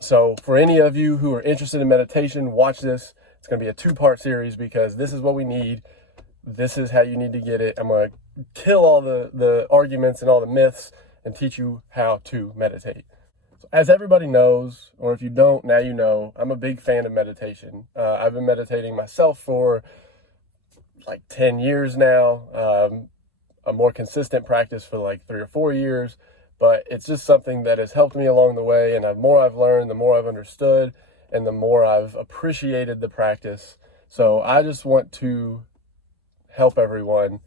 So for any of you who are interested in meditation, watch this. It's going to be a 2-part series because this is what we need. This is how you need to get it. I'm going to kill all the arguments and all the myths and teach you how to meditate. So as everybody knows, or if you don't, now you know, I'm a big fan of meditation. I've been meditating myself for like 10 years now, a more consistent practice for like 3 or 4 years, but it's just something that has helped me along the way. And the more I've learned, the more I've understood, and the more I've appreciated the practice. So I just want to help everyone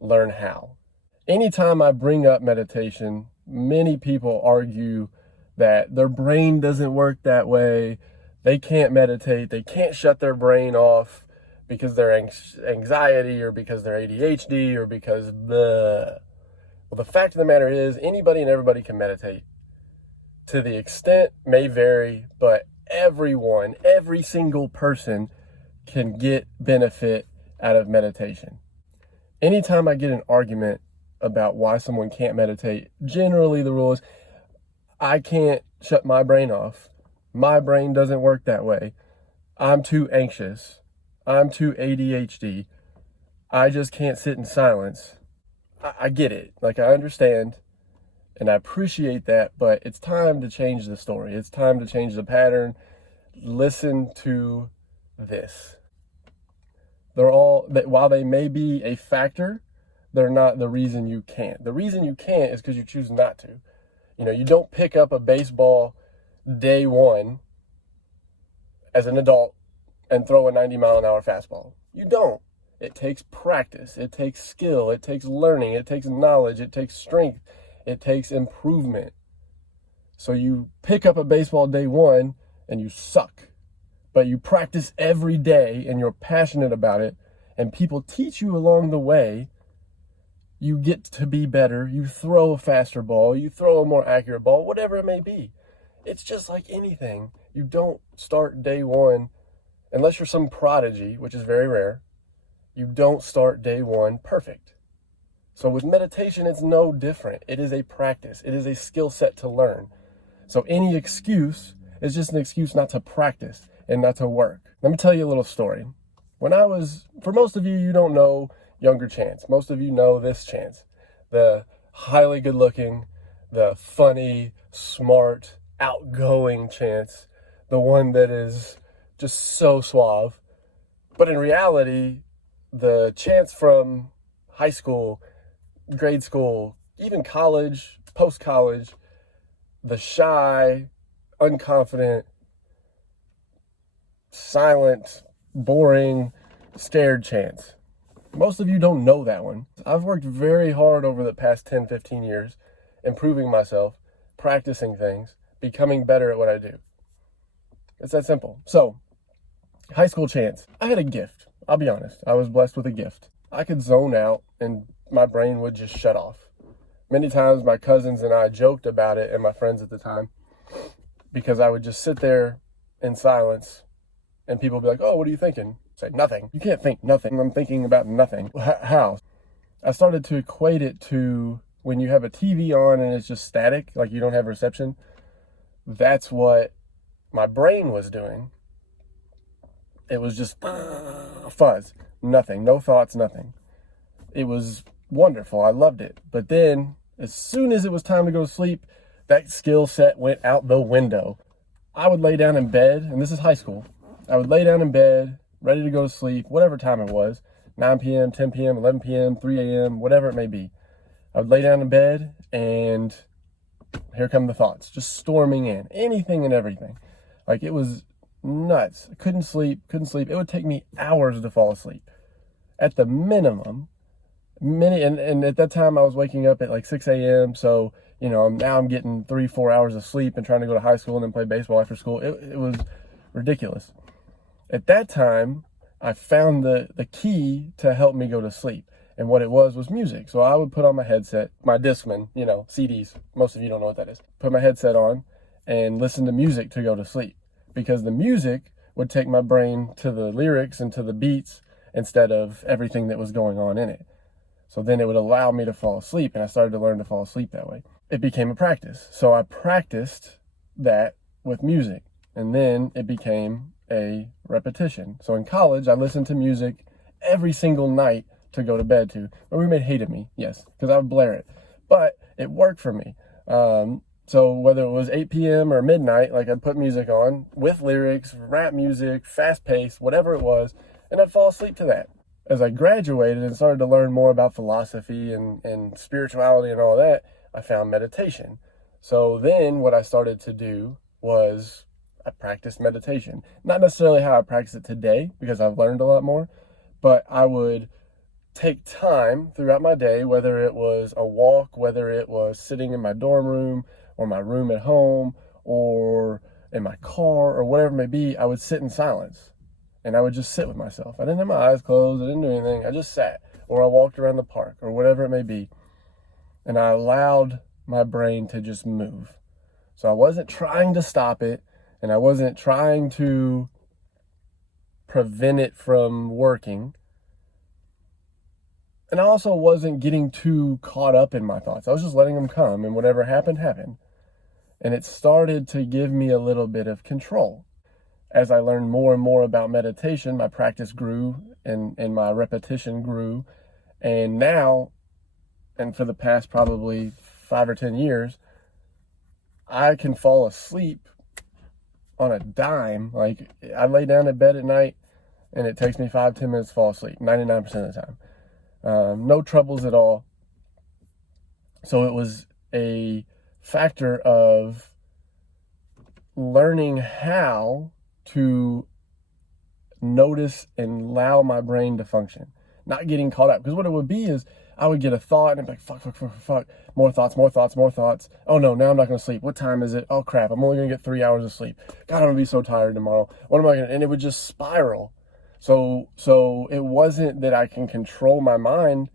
learn how. Anytime I bring up meditation, many people argue that their brain doesn't work that way. They can't meditate. They can't shut their brain off because they're anxiety or because they're ADHD or because blah. Well, the fact of the matter is anybody and everybody can meditate. To the extent may vary, but everyone, every single person can get benefit out of meditation. Anytime I get an argument about why someone can't meditate, generally the rule is I can't shut my brain off. My brain doesn't work that way. I'm too anxious. I'm too ADHD. I just can't sit in silence. I get it. Like, I understand and I appreciate that, but it's time to change the story. It's time to change the pattern. Listen to this. While they may be a factor, they're not the reason you can't. The reason you can't is because you choose not to. You don't pick up a baseball day one as an adult and throw a 90-mile-an-hour fastball. You don't. It takes practice. It takes skill. It takes learning. It takes knowledge. It takes strength. It takes improvement. So you pick up a baseball day one and you suck. But you practice every day and you're passionate about it, and people teach you along the way. You get to be better. You throw a faster ball. You throw a more accurate ball, whatever it may be. It's just like anything. You don't start day one, unless you're some prodigy, which is very rare. You don't start day one perfect. So with meditation, it's no different. It is a practice. It is a skill set to learn. So any excuse is just an excuse not to practice and not to work. Let me tell you a little story. For most of you, you don't know younger Chance. Most of you know this Chance, the highly good looking, the funny, smart, outgoing Chance, the one that is just so suave. But in reality, the Chance from high school, grade school, even college, post-college, the shy, unconfident, silent, boring, scared Chance. Most of you don't know that one. I've worked very hard over the past 10, 15 years, improving myself, practicing things, becoming better at what I do. It's that simple. So, high school Chance, I had a gift. I'll be honest. I was blessed with a gift. I could zone out and my brain would just shut off. Many times my cousins and I joked about it, and my friends at the time, because I would just sit there in silence and people would be like, "Oh, what are you thinking?" Say, "Nothing." You can't think nothing. I'm thinking about nothing. How? I started to equate it to when you have a TV on and it's just static, like you don't have reception. That's what my brain was doing. It was just fuzz, nothing, no thoughts, nothing. It was wonderful. I loved it. But then as soon as it was time to go to sleep, that skill set went out the window. I would lay down in bed, and this is high school. I would lay down in bed, ready to go to sleep, whatever time it was, 9 p.m., 10 p.m., 11 p.m., 3 a.m., whatever it may be. I would lay down in bed, and here come the thoughts, just storming in, anything and everything. Like, it was nuts. I couldn't sleep. It would take me hours to fall asleep. At the minimum, and at that time I was waking up at like 6 a.m. So, now I'm getting 3-4 hours of sleep and trying to go to high school and then play baseball after school. It was ridiculous. At that time, I found the key to help me go to sleep. And what it was music. So I would put on my headset, my Discman, CDs. Most of you don't know what that is. Put my headset on and listen to music to go to sleep. Because the music would take my brain to the lyrics and to the beats instead of everything that was going on in it. So then it would allow me to fall asleep, and I started to learn to fall asleep that way. It became a practice. So I practiced that with music. And then it became a repetition. So in college, I listened to music every single night to go to bed to. My roommate hated me, yes, because I would blare it. But it worked for me. So whether it was 8 p.m. or midnight, like I'd put music on with lyrics, rap music, fast paced, whatever it was, and I'd fall asleep to that. As I graduated and started to learn more about philosophy and spirituality and all that, I found meditation. So then what I started to do was I practiced meditation. Not necessarily how I practice it today, because I've learned a lot more, but I would take time throughout my day, whether it was a walk, whether it was sitting in my dorm room or my room at home or in my car or whatever it may be, I would sit in silence and I would just sit with myself. I didn't have my eyes closed. I didn't do anything. I just sat, or I walked around the park or whatever it may be. And I allowed my brain to just move. So I wasn't trying to stop it, and I wasn't trying to prevent it from working. And I also wasn't getting too caught up in my thoughts. I was just letting them come, and whatever happened, happened. And it started to give me a little bit of control. As I learned more and more about meditation, my practice grew and my repetition grew. And now, and for the past probably 5 or 10 years, I can fall asleep on a dime. Like, I lay down at bed at night and it takes me 5-10 minutes to fall asleep 99% of the time. No troubles at all. So it was a factor of learning how to notice and allow my brain to function, not getting caught up. Because what it would be is I would get a thought and I'd be like, fuck, more thoughts. Oh no, now I'm not going to sleep. What time is it? Oh crap, I'm only going to get 3 hours of sleep. God, I'm going to be so tired tomorrow. What am I going to, and it would just spiral. So it wasn't that I can control my mind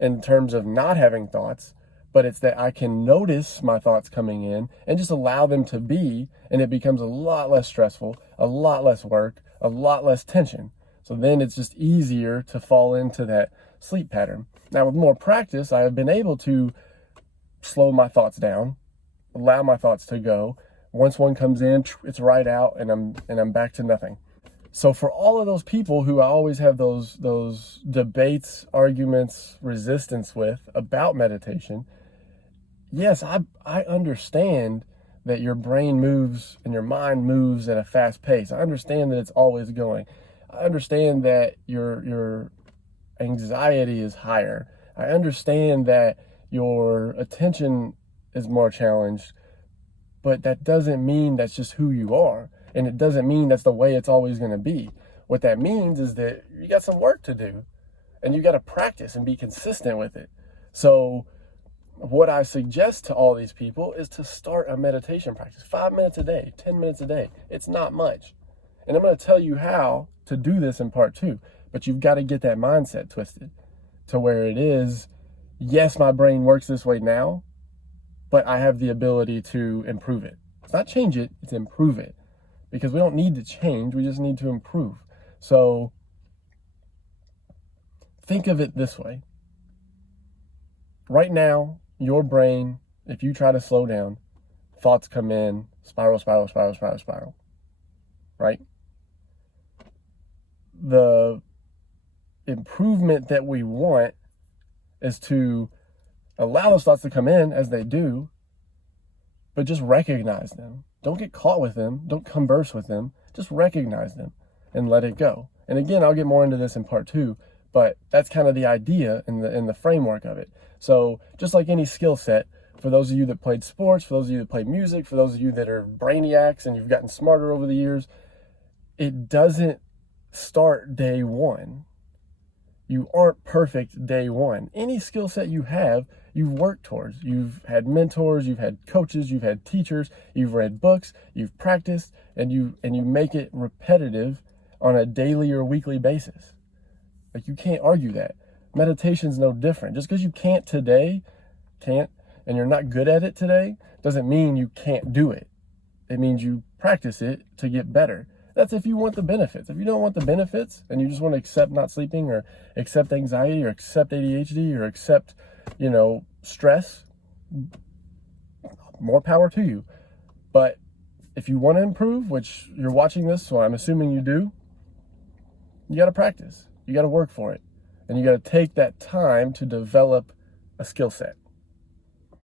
in terms of not having thoughts, but it's that I can notice my thoughts coming in and just allow them to be, and it becomes a lot less stressful, a lot less work, a lot less tension. So then it's just easier to fall into that sleep pattern. Now with more practice, I have been able to slow my thoughts down, allow my thoughts to go. Once one comes in, it's right out, and I'm back to nothing. So for all of those people who I always have those debates, arguments, resistance with about meditation, yes, I understand that your brain moves and your mind moves at a fast pace. I understand that it's always going. I understand that your anxiety is higher. I understand that your attention is more challenged, but that doesn't mean that's just who you are. And it doesn't mean that's the way it's always going to be. What that means is that you got some work to do and you got to practice and be consistent with it. So what I suggest to all these people is to start a meditation practice. 5 minutes a day, 10 minutes a day. It's not much. And I'm going to tell you how to do this in part 2. But you've got to get that mindset twisted to where it is, yes, my brain works this way now, but I have the ability to improve it. It's not change it, it's improve it. Because we don't need to change, we just need to improve. So think of it this way. Right now, your brain, if you try to slow down, thoughts come in, spiral. Right? The improvement that we want is to allow those thoughts to come in as they do, but just recognize them. Don't get caught with them. Don't converse with them. Just recognize them and let it go. And again, I'll get more into this in part 2, but that's kind of the idea in the framework of it. So just like any skill set, for those of you that played sports, for those of you that played music, for those of you that are brainiacs and you've gotten smarter over the years, it doesn't start day one. You aren't perfect day one. Any skill set you have, you've worked towards. You've had mentors, you've had coaches, you've had teachers, you've read books, you've practiced, and you make it repetitive on a daily or weekly basis. Like, you can't argue that. Meditation's no different. Just because you can't, and you're not good at it today, doesn't mean you can't do it. It means you practice it to get better. That's if you want the benefits. If you don't want the benefits and you just want to accept not sleeping or accept anxiety or accept ADHD or accept, stress, more power to you. But if you want to improve, which you're watching this, so I'm assuming you do, you got to practice. You got to work for it. And you got to take that time to develop a skill set.